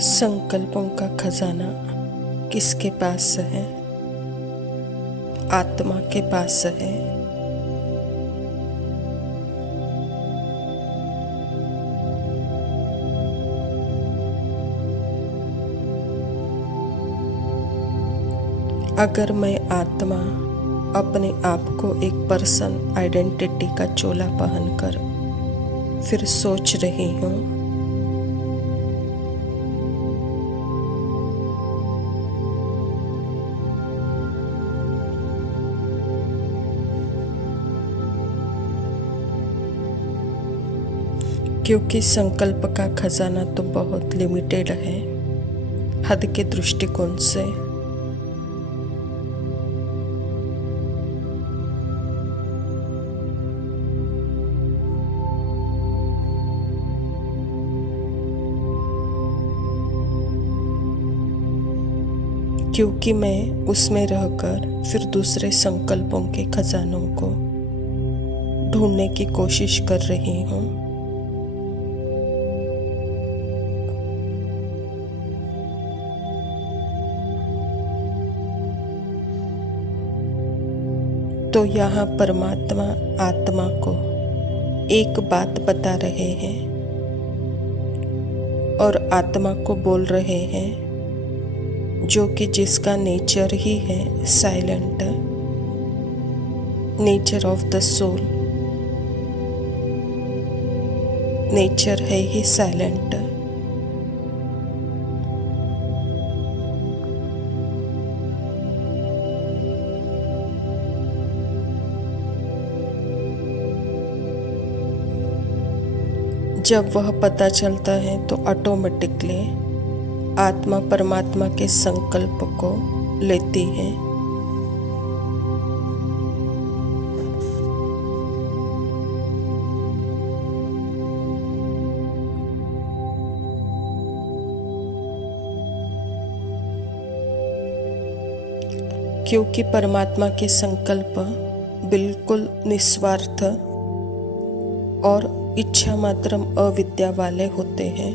संकल्पों का खजाना किसके पास है? आत्मा के पास है। अगर मैं आत्मा अपने आप को एक पर्सन आइडेंटिटी का चोला पहनकर फिर सोच रही हूँ, क्योंकि संकल्प का खजाना तो बहुत लिमिटेड है हद के दृष्टिकोण से। क्योंकि मैं उसमें रहकर फिर दूसरे संकल्पों के खजानों को ढूंढने की कोशिश कर रही हूँ। तो यहाँ परमात्मा आत्मा को एक बात बता रहे हैं और आत्मा को बोल रहे हैं, जो कि जिसका नेचर ही है silent, nature of the soul, nature है ही साइलेंट। जब वह पता चलता है तो ऑटोमेटिकली आत्मा परमात्मा के संकल्प को लेती है। क्योंकि परमात्मा के संकल्प बिल्कुल निस्वार्थ और इच्छा मात्रम अविद्या वाले होते हैं।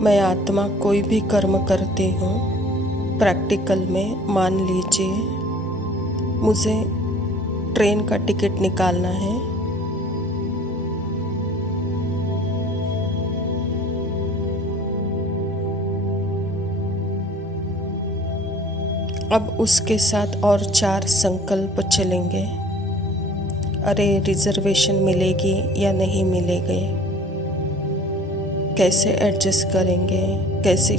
मैं आत्मा कोई भी कर्म करती हूँ, प्रैक्टिकल में मान लीजिए मुझे ट्रेन का टिकट निकालना है, अब उसके साथ और 4 संकल्प चलेंगे। अरे रिजर्वेशन मिलेगी या नहीं मिलेगी, कैसे एडजस्ट करेंगे, कैसे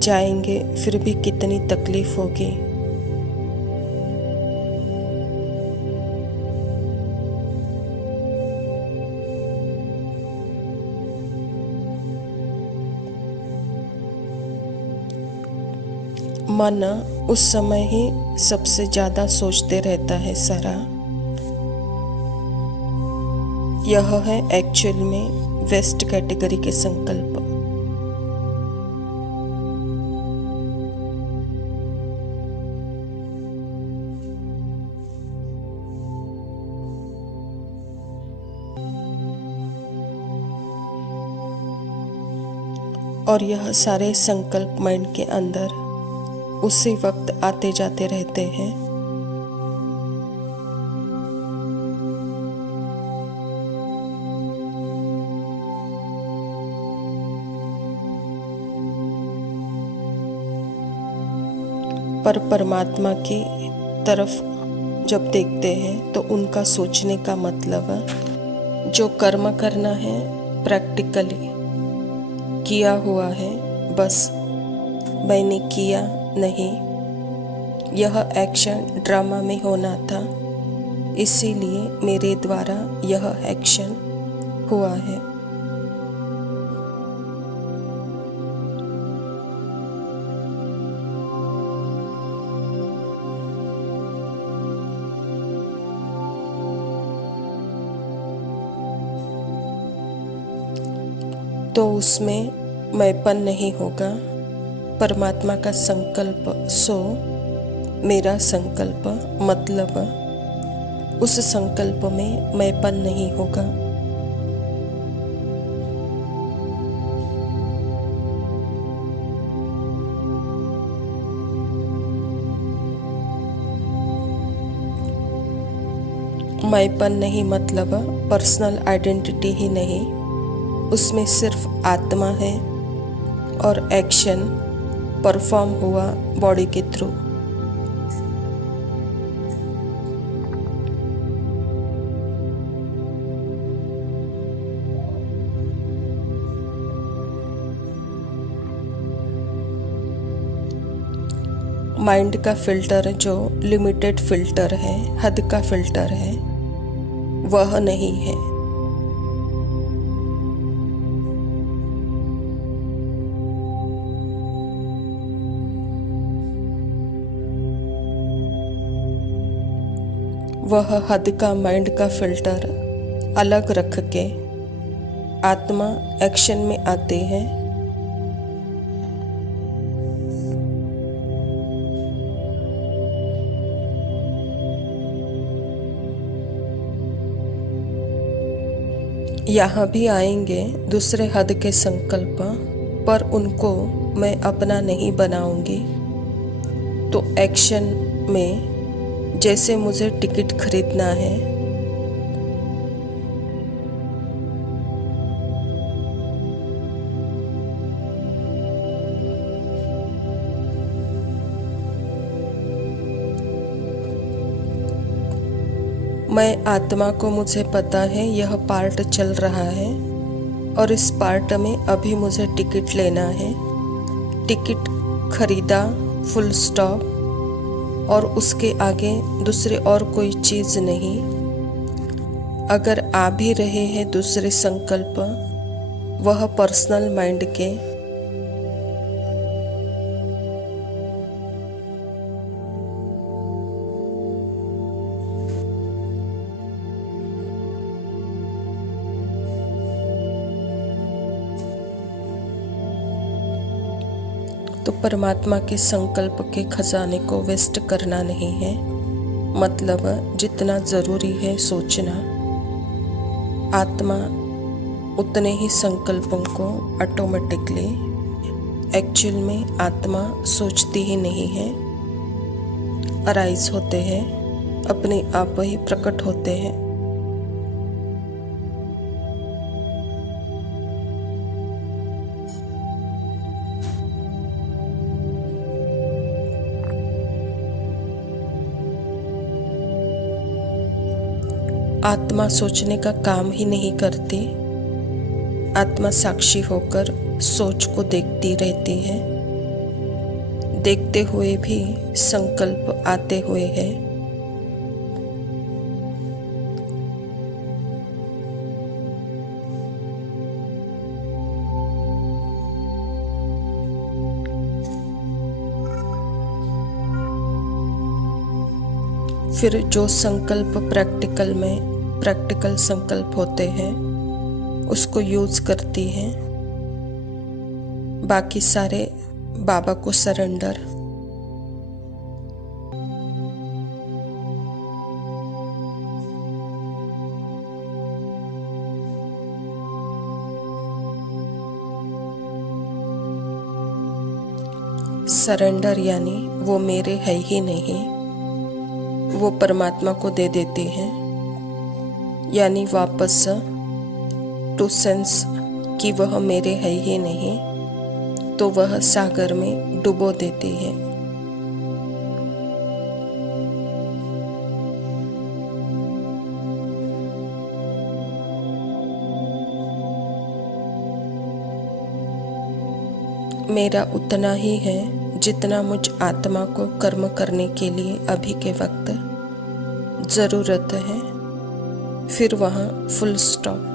जाएंगे फिर भी कितनी तकलीफ होगी। मन उस समय ही सबसे ज़्यादा सोचते रहता है सारा। यह है एक्चुअल में वेस्ट कैटेगरी के संकल्प। और यह सारे संकल्प माइंड के अंदर उसी वक्त आते जाते रहते हैं। पर परमात्मा की तरफ जब देखते हैं तो उनका सोचने का मतलब जो कर्म करना है प्रैक्टिकली किया हुआ है, बस मैंने किया नहीं, यह एक्शन ड्रामा में होना था, इसीलिए मेरे द्वारा यह एक्शन हुआ है। तो उसमें मैंपन नहीं होगा, परमात्मा का संकल्प सो मेरा संकल्प, मतलब उस संकल्प में मैंपन नहीं होगा। मैंपन नहीं मतलब पर्सनल आइडेंटिटी ही नहीं, उसमें सिर्फ आत्मा है और एक्शन परफॉर्म हुआ बॉडी के थ्रू। माइंड का फिल्टर जो लिमिटेड फिल्टर है, हद का फिल्टर है, वह नहीं है। वह हद का माइंड का फिल्टर अलग रख के आत्मा एक्शन में आती है। यहाँ भी आएंगे दूसरे हद के संकल्प, पर उनको मैं अपना नहीं बनाऊंगी। तो एक्शन में जैसे मुझे टिकट खरीदना है, मैं आत्मा को मुझे पता है यह पार्ट चल रहा है और इस पार्ट में अभी मुझे टिकट लेना है। टिकट खरीदा, फुल स्टॉप, और उसके आगे दूसरी और कोई चीज़ नहीं। अगर आ भी रहे हैं दूसरे संकल्प, वह पर्सनल माइंड के, तो परमात्मा के संकल्प के खजाने को वेस्ट करना नहीं है। मतलब जितना ज़रूरी है सोचना, आत्मा उतने ही संकल्पों को ऑटोमेटिकली, एक्चुअल में आत्मा सोचती ही नहीं है, अराइज होते हैं, अपने आप ही प्रकट होते हैं। आत्मा सोचने का काम ही नहीं करती, आत्मा साक्षी होकर सोच को देखती रहती है। देखते हुए भी संकल्प आते हुए है। फिर जो संकल्प प्रैक्टिकल संकल्प होते हैं उसको यूज करती है। बाकी सारे बाबा को सरेंडर। सरेंडर यानी वो मेरे है ही नहीं, वो परमात्मा को दे देती हैं, यानी वापस टू सेंस कि वह मेरे है ही नहीं, तो वह सागर में डुबो देती है। मेरा उतना ही है जितना मुझ आत्मा को कर्म करने के लिए अभी के वक्त ज़रूरत है, फिर वहाँ फुल स्टॉप।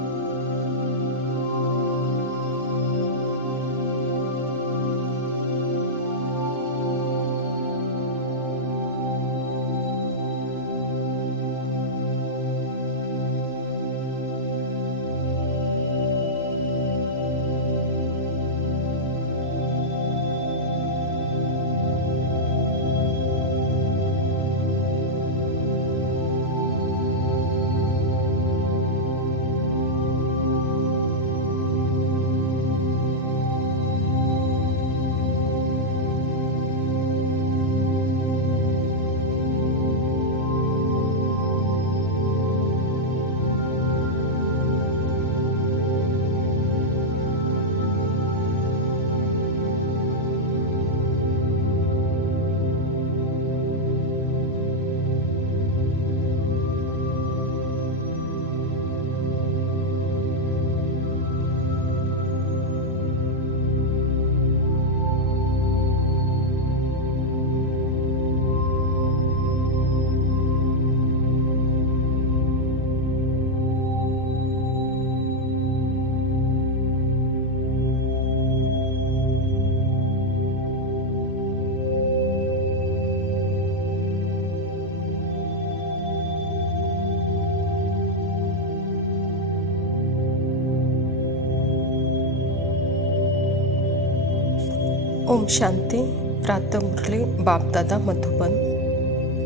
ओम शांति। प्रातः मुरली बाप दादा मधुबन।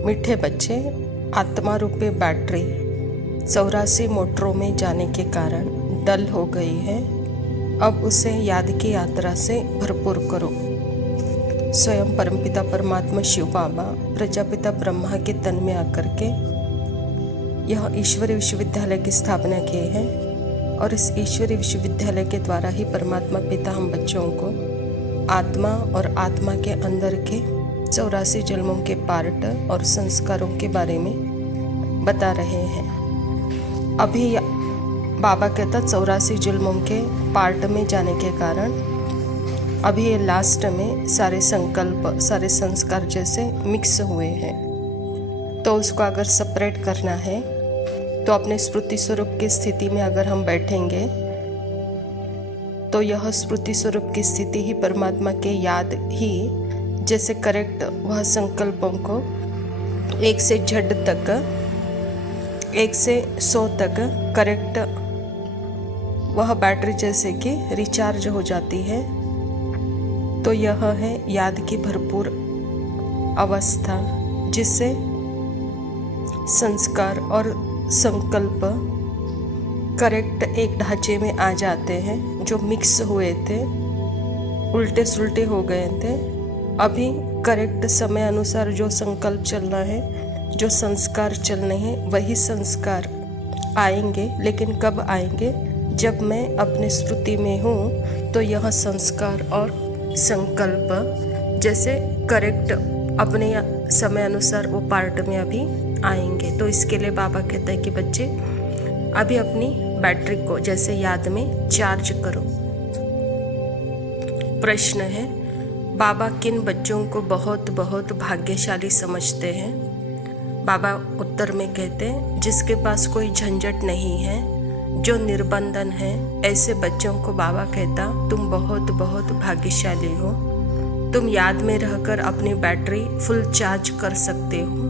मीठे बच्चे, आत्मा रूपी बैटरी 84 मोटरों में जाने के कारण डल हो गई है। अब उसे याद की यात्रा से भरपूर करो। स्वयं परमपिता परमात्मा शिव बाबा प्रजापिता ब्रह्मा के तन में आकर के यह ईश्वरीय विश्वविद्यालय की स्थापना की है और इस ईश्वरीय विश्वविद्यालय के द्वारा ही परमात्मा पिता हम बच्चों को आत्मा और आत्मा के अंदर के 84 जन्मों के पार्ट और संस्कारों के बारे में बता रहे हैं। अभी बाबा कहता 84 जन्मों के पार्ट में जाने के कारण अभी ये लास्ट में सारे संकल्प, सारे संस्कार जैसे मिक्स हुए हैं। तो उसको अगर सेपरेट करना है तो अपने स्मृति स्वरूप की स्थिति में अगर हम बैठेंगे तो यह स्मृति स्वरूप की स्थिति ही परमात्मा के याद ही जैसे करेक्ट वह संकल्पों को 1 से Z तक, 1 से 100 तक करेक्ट वह बैटरी जैसे कि रिचार्ज हो जाती है। तो यह है याद की भरपूर अवस्था जिससे संस्कार और संकल्प करेक्ट एक ढांचे में आ जाते हैं। जो मिक्स हुए थे, उल्टे सुल्टे हो गए थे, अभी करेक्ट समय अनुसार जो संकल्प चलना है, जो संस्कार चलने हैं, वही संस्कार आएंगे। लेकिन कब आएंगे? जब मैं अपने स्मृति में हूँ तो यह संस्कार और संकल्प जैसे करेक्ट अपने समय अनुसार वो पार्ट में अभी आएंगे। तो इसके लिए बाबा कहता है कि बच्चे अभी अपनी बैटरी को जैसे याद में चार्ज करो। प्रश्न है, बाबा किन बच्चों को बहुत बहुत भाग्यशाली समझते हैं? बाबा उत्तर में कहते हैं, जिसके पास कोई झंझट नहीं है, जो निर्बंधन है, ऐसे बच्चों को बाबा कहता तुम बहुत बहुत भाग्यशाली हो। तुम याद में रहकर अपनी बैटरी फुल चार्ज कर सकते हो।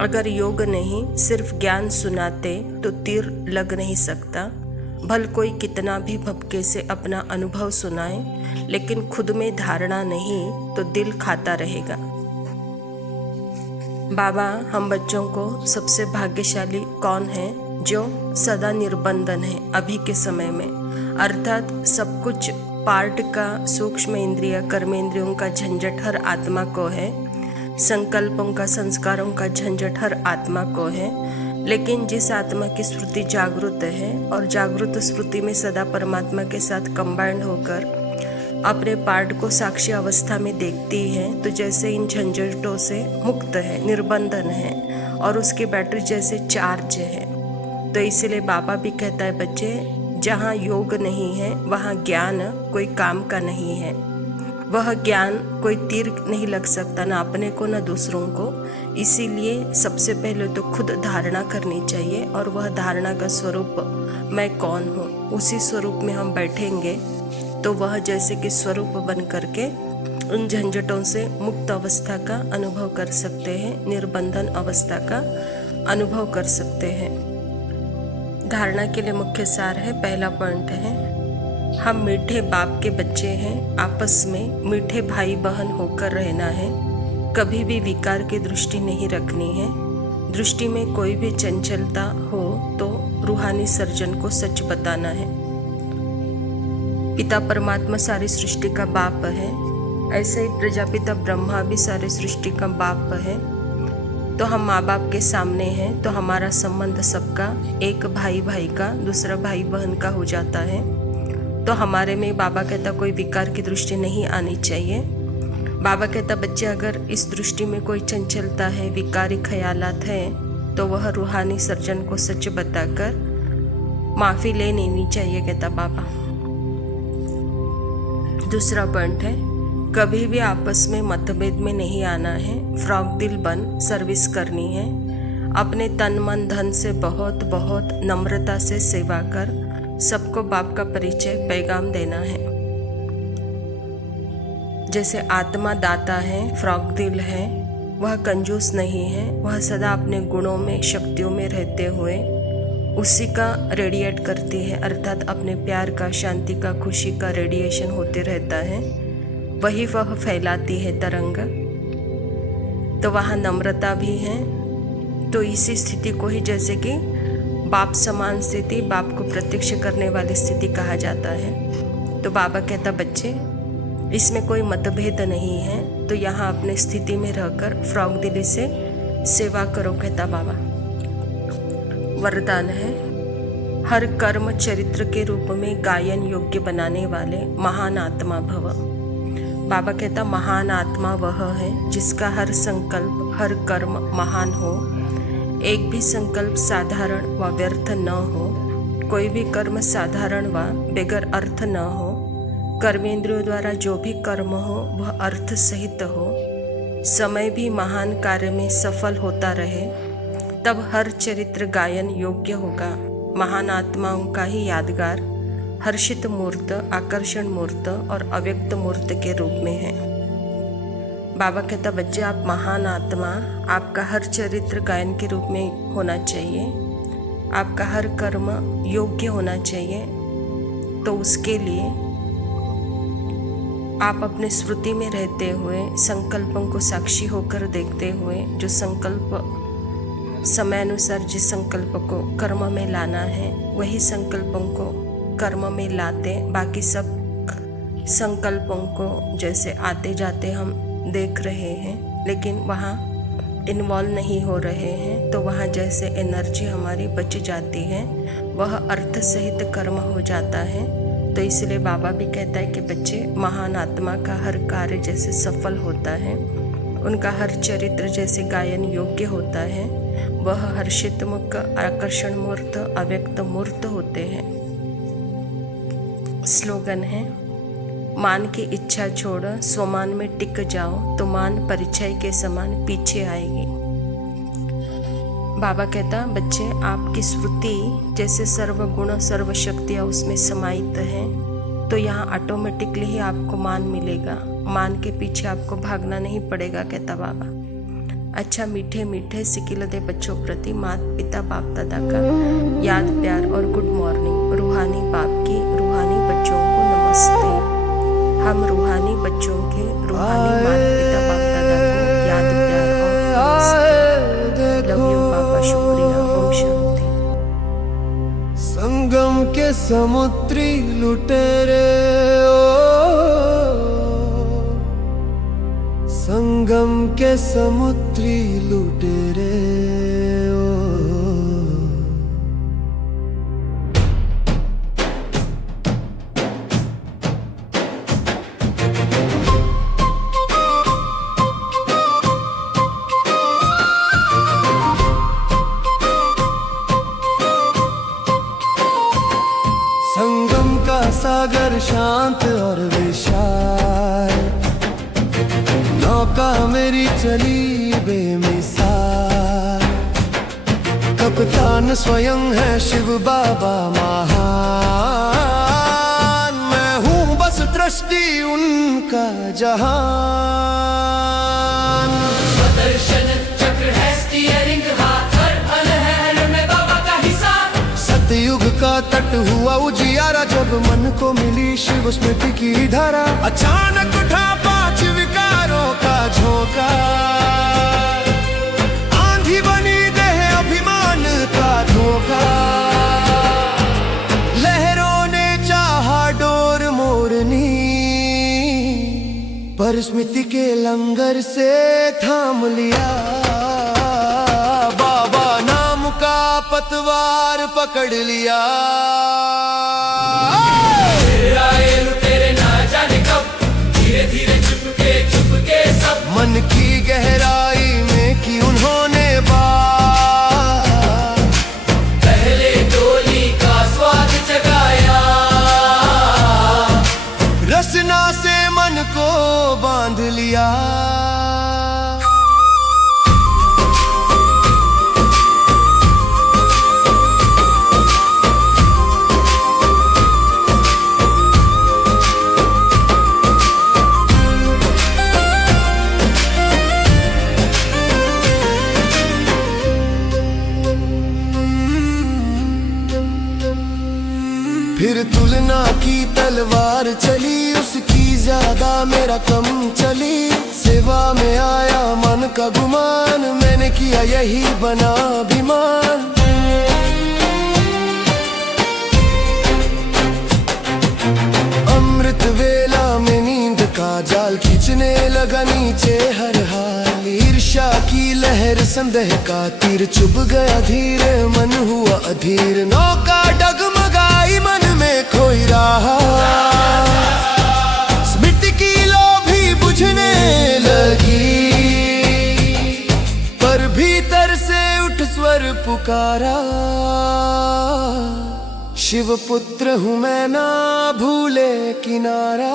अगर योग नहीं, सिर्फ ज्ञान सुनाते तो तीर लग नहीं सकता। भल कोई कितना भी भपके से अपना अनुभव सुनाए, लेकिन खुद में धारणा नहीं तो दिल खाता रहेगा। बाबा हम बच्चों को सबसे भाग्यशाली कौन है? जो सदा निर्बंधन है अभी के समय में, अर्थात सब कुछ पार्ट का, सूक्ष्म इंद्रिय कर्मेंद्रियों का झंझट हर आत्मा को है, संकल्पों का, संस्कारों का झंझट हर आत्मा को है। लेकिन जिस आत्मा की स्मृति जागृत है और जागृत स्मृति में सदा परमात्मा के साथ कंबाइंड होकर अपने पार्ट को साक्षी अवस्था में देखती है, तो जैसे इन झंझटों से मुक्त है, निर्बंधन है और उसकी बैटरी जैसे चार्ज है। तो इसलिए बाबा भी कहता है बच्चे, जहाँ योग नहीं है वहाँ ज्ञान कोई काम का नहीं है। वह ज्ञान कोई तीर नहीं लग सकता, ना अपने को ना दूसरों को। इसीलिए सबसे पहले तो खुद धारणा करनी चाहिए और वह धारणा का स्वरूप मैं कौन हूँ, उसी स्वरूप में हम बैठेंगे तो वह जैसे कि स्वरूप बन करके उन झंझटों से मुक्त अवस्था का अनुभव कर सकते हैं, निर्बंधन अवस्था का अनुभव कर सकते हैं। धारणा के लिए मुख्य सार है, पहला पॉइंट है, हम मीठे बाप के बच्चे हैं, आपस में मीठे भाई बहन होकर रहना है। कभी भी विकार की दृष्टि नहीं रखनी है। दृष्टि में कोई भी चंचलता हो तो रूहानी सर्जन को सच बताना है। पिता परमात्मा सारी सृष्टि का बाप है, ऐसे ही प्रजापिता ब्रह्मा भी सारी सृष्टि का बाप है। तो हम माँ बाप के सामने हैं तो हमारा संबंध सबका, एक भाई भाई का, दूसरा भाई बहन का हो जाता है। तो हमारे में बाबा कहता कोई विकार की दृष्टि नहीं आनी चाहिए। बाबा कहता बच्चे अगर इस दृष्टि में कोई चंचलता है, विकारी ख्यालात है, तो वह रूहानी सर्जन को सच बताकर माफ़ी ले लेनी चाहिए, कहता बाबा। दूसरा पॉइंट है, कभी भी आपस में मतभेद में नहीं आना है। फ्रॉक दिल बन सर्विस करनी है। अपने तन मन धन से बहुत बहुत नम्रता से सेवा कर सबको बाप का परिचय पैगाम देना है। जैसे आत्मा दाता है, फ्रॉक दिल है, वह कंजूस नहीं है। वह सदा अपने गुणों में, शक्तियों में रहते हुए उसी का रेडिएट करती है, अर्थात अपने प्यार का, शांति का, खुशी का रेडिएशन होते रहता है। वही वह फैलाती है तरंग। तो वहाँ नम्रता भी है। तो इसी स्थिति को ही जैसे कि बाप समान स्थिति, बाप को प्रत्यक्ष करने वाली स्थिति कहा जाता है। तो बाबा कहता बच्चे इसमें कोई मतभेद नहीं है, तो यहाँ अपने स्थिति में रहकर फ्रॉक दिली से सेवा करो, कहता बाबा। वरदान है, हर कर्म चरित्र के रूप में गायन योग्य बनाने वाले महान आत्मा भव। बाबा कहता महान आत्मा वह है जिसका हर संकल्प, हर कर्म महान हो, एक भी संकल्प साधारण व व्यर्थ न हो, कोई भी कर्म साधारण व बेगर अर्थ न हो, कर्मेंद्रियों द्वारा जो भी कर्म हो वह अर्थ सहित हो, समय भी महान कार्य में सफल होता रहे, तब हर चरित्र गायन योग्य होगा। महान आत्माओं का ही यादगार हर्षित मूर्त, आकर्षण मूर्त और अव्यक्त मूर्त के रूप में है। बाबा कहता बच्चे आप महान आत्मा, आपका हर चरित्र गायन के रूप में होना चाहिए, आपका हर कर्म योग्य होना चाहिए। तो उसके लिए आप अपने स्मृति में रहते हुए संकल्पों को साक्षी होकर देखते हुए, जो संकल्प समय अनुसार जिस संकल्प को कर्म में लाना है वही संकल्पों को कर्म में लाते, बाकी सब संकल्पों को जैसे आते जाते हम देख रहे हैं लेकिन वहाँ इन्वॉल्व नहीं हो रहे हैं, तो वहाँ जैसे एनर्जी हमारी बच जाती है, वह अर्थ सहित कर्म हो जाता है। तो इसलिए बाबा भी कहता है कि बच्चे महान आत्मा का हर कार्य जैसे सफल होता है, उनका हर चरित्र जैसे गायन योग्य होता है, वह हर्षित मुख, आकर्षण मूर्त, अव्यक्त मूर्त होते हैं। स्लोगन है, मान की इच्छा छोड़ स्वमान में टिक जाओ तो मान परिचय के समान पीछे आएगी। बाबा कहता बच्चे आपकी स्मृति जैसे सर्वगुण सर्व शक्तियाँ उसमें समाहित है, तो यहाँ ऑटोमेटिकली ही आपको मान मिलेगा, मान के पीछे आपको भागना नहीं पड़ेगा, कहता बाबा। अच्छा मीठे मीठे सिकिलदे बच्चों प्रति माता पिता बाप दादा का याद प्यार और गुड मॉर्निंग। रूहानी बाप की रूहानी बच्चों को नमस्ते। हम रूहानी बच्चों के रूहानी माता पिता बाप दादा को याद प्यार और नमस्ते। लव यू पापा, शुक्रिया, ओम शांति। संगम के समुद्री लुटेरे संगम के समुद्री लुटेरे संगम का सागर शांत और विशाल, नौका मेरी चली बेमिसाल, कप्तान स्वयं है शिव बाबा महान, मैं हूँ बस दृष्टि उनका जहान। स्वदर्शन चक्र है स्टीयरिंग हाथ, हर अनहर में बाबा का हिस्सा। सतयुग का तट हुआ उजियारा, जब मन को मिली शिव स्मृति की धारा, अचानक उठा पांच विकारों का झोंका, आंधी बनी देह अभिमान का धोखा, लहरों ने चाहा डोर मोरनी, पर स्मृति के लंगर से थाम लिया, बाबा नाम का पतवार पकड़ लिया। धीरे धीरे चुपके सब मन की गहराई में की उन्होंने बात, पहले डोली का स्वाद जगाया, रसना से मन को बांध लिया। फिर तुलना की तलवार चली उसकी ज्यादा मेरा कम चली, सेवा में आया मन का गुमान, मैंने किया यही बना अभिमान। अमृत वेला में नींद का जाल खींचने लगा नीचे हर हाल, ईर्ष्या की लहर संदेह का तीर चुभ गया धीरे, मन हुआ अधीर, नौका डगमगाई मन में खोई रहा, स्मृति की लो भी बुझने लगी, पर भीतर से उठ स्वर पुकारा, शिव पुत्र हूँ मैं ना भूले किनारा।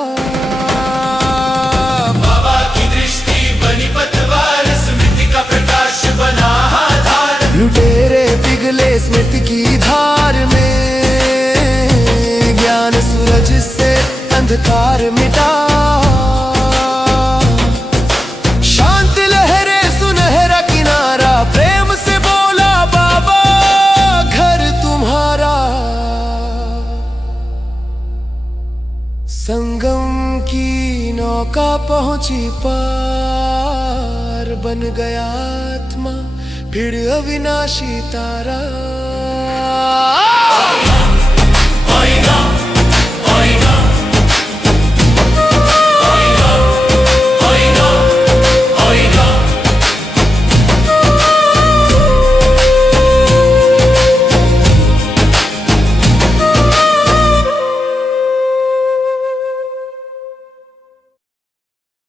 बाबा की दृष्टि बनी पतवार, स्मृति का प्रकाश बना आधार, लुटेरे पिघले स्मृति की धार में, ज्ञान सूरज से अंधकार मिटा, शांत लहरे सुनहरा किनारा, प्रेम से बोला बाबा घर तुम्हारा। संगम की नौका पहुंची पार, बन गया आत्मा फिर अविनाशी तारा।